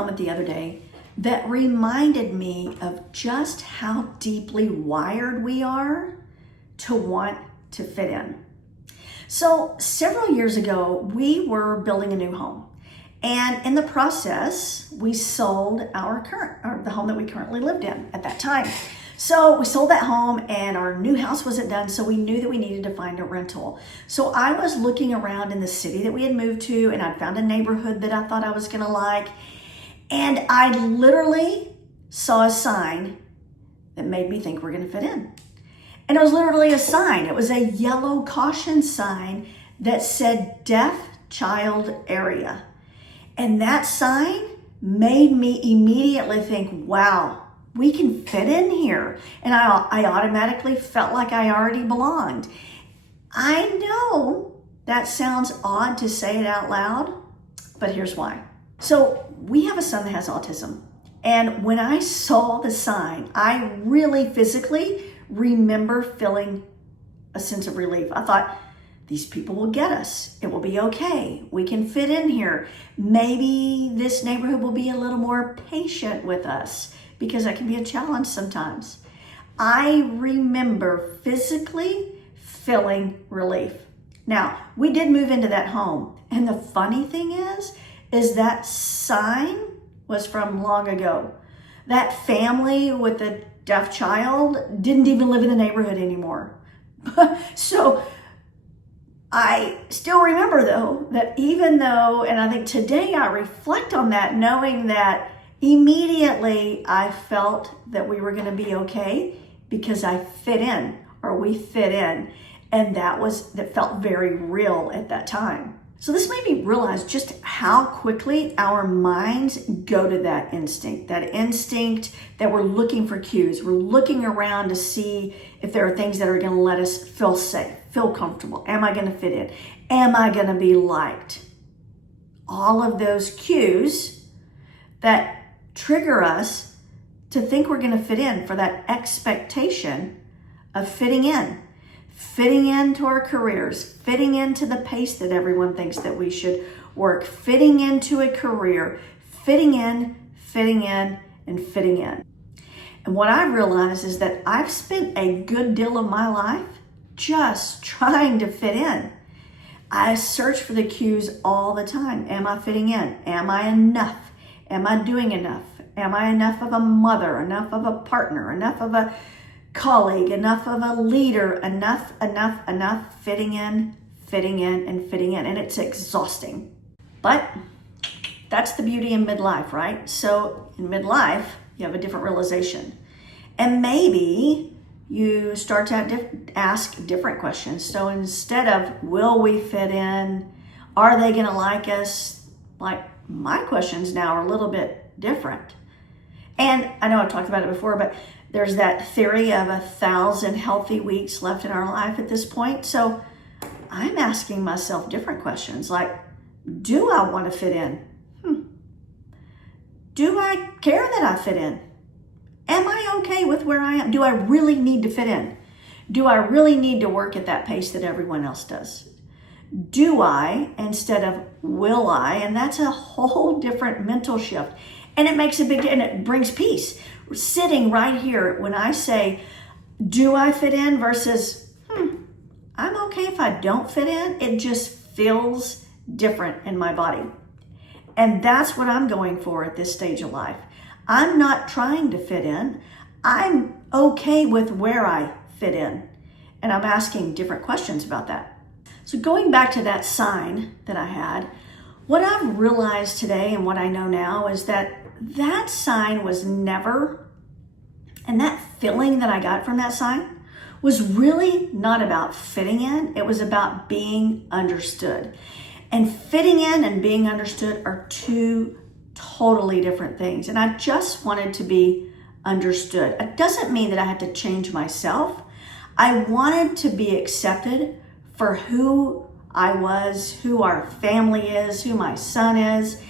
moment the other day that reminded me of just how deeply wired we are to want to fit in. So several years ago, we were building a new home. And in the process, we sold the home that we currently lived in at that time. So we sold that home and our new house wasn't done, so we knew that we needed to find a rental. So I was looking around in the city that we had moved to, and I found a neighborhood that I thought I was gonna like. And I literally saw a sign that made me think we're gonna fit in. And it was literally a sign. It was a yellow caution sign that said deaf child area. And that sign made me immediately think, wow, we can fit in here. And I automatically felt like I already belonged. I know that sounds odd to say it out loud, but here's why. So we have a son that has autism. And when I saw the sign, I really physically remember feeling a sense of relief. I thought, these people will get us. It will be okay. We can fit in here. Maybe this neighborhood will be a little more patient with us because that can be a challenge sometimes. I remember physically feeling relief. Now, we did move into that home. And the funny thing is that sign was from long ago. That family with the deaf child didn't even live in the neighborhood anymore. So I still remember though, that even though, and I think today I reflect on that, knowing that immediately I felt that we were gonna be okay because I fit in, or we fit in. And that felt very real at that time. So this made me realize just how quickly our minds go to that instinct that we're looking for cues. We're looking around to see if there are things that are going to let us feel safe, feel comfortable. Am I going to fit in? Am I going to be liked? All of those cues that trigger us to think we're going to fit in, for that expectation of fitting into our careers, fitting into the pace that everyone thinks that we should work, fitting into a career, fitting in, and fitting in. And what I've realized is that I've spent a good deal of my life just trying to fit in. I search for the cues all the time. Am I fitting in? Am I enough? Am I doing enough? Am I enough of a mother, enough of a partner, enough of a colleague, enough of a leader, enough, fitting in, and fitting in. And it's exhausting. But that's the beauty in midlife, right? So in midlife, you have a different realization. And maybe you start to ask different questions. So instead of, will we fit in? Are they gonna like us? Like, my questions now are a little bit different. And I know I've talked about it before, but there's that theory of 1,000 healthy weeks left in our life at this point. So I'm asking myself different questions like, do I want to fit in? Do I care that I fit in? Am I okay with where I am? Do I really need to fit in? Do I really need to work at that pace that everyone else does? Do I instead of will I? And that's a whole different mental shift. And it makes and it brings peace. Sitting right here when I say, do I fit in versus, I'm okay if I don't fit in. It just feels different in my body. And that's what I'm going for at this stage of life. I'm not trying to fit in. I'm okay with where I fit in. And I'm asking different questions about that. So going back to that sign that I had, what I've realized today and what I know now is that sign was never, and that feeling that I got from that sign was really not about fitting in. It was about being understood. And fitting in and being understood are two totally different things. And I just wanted to be understood. It doesn't mean that I had to change myself. I wanted to be accepted for who I was, who our family is, who my son is.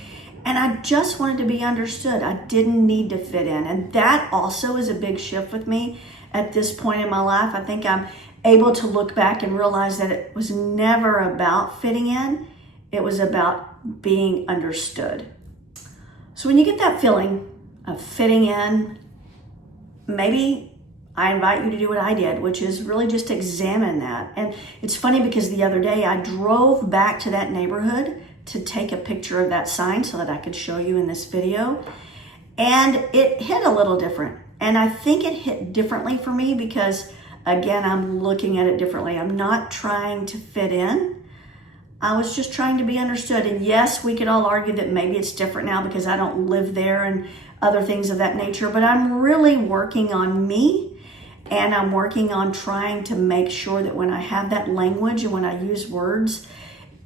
And I just wanted to be understood. I didn't need to fit in. And that also is a big shift with me at this point in my life. I think I'm able to look back and realize that it was never about fitting in. It was about being understood. So when you get that feeling of fitting in, maybe I invite you to do what I did, which is really just examine that. And it's funny because the other day I drove back to that neighborhood to take a picture of that sign so that I could show you in this video. And it hit a little different. And I think it hit differently for me because, again, I'm looking at it differently. I'm not trying to fit in. I was just trying to be understood. And yes, we could all argue that maybe it's different now because I don't live there and other things of that nature, but I'm really working on me, and I'm working on trying to make sure that when I have that language and when I use words,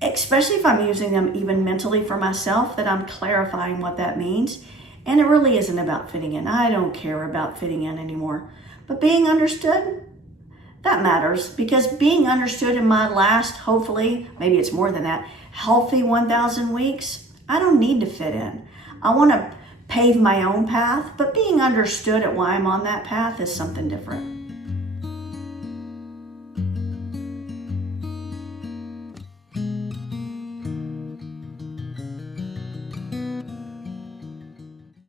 especially if I'm using them even mentally for myself, that I'm clarifying what that means. And it really isn't about fitting in. I don't care about fitting in anymore. But being understood, that matters, because being understood in my last, hopefully, maybe it's more than that, healthy 1,000 weeks, I don't need to fit in. I want to pave my own path, but being understood at why I'm on that path is something different.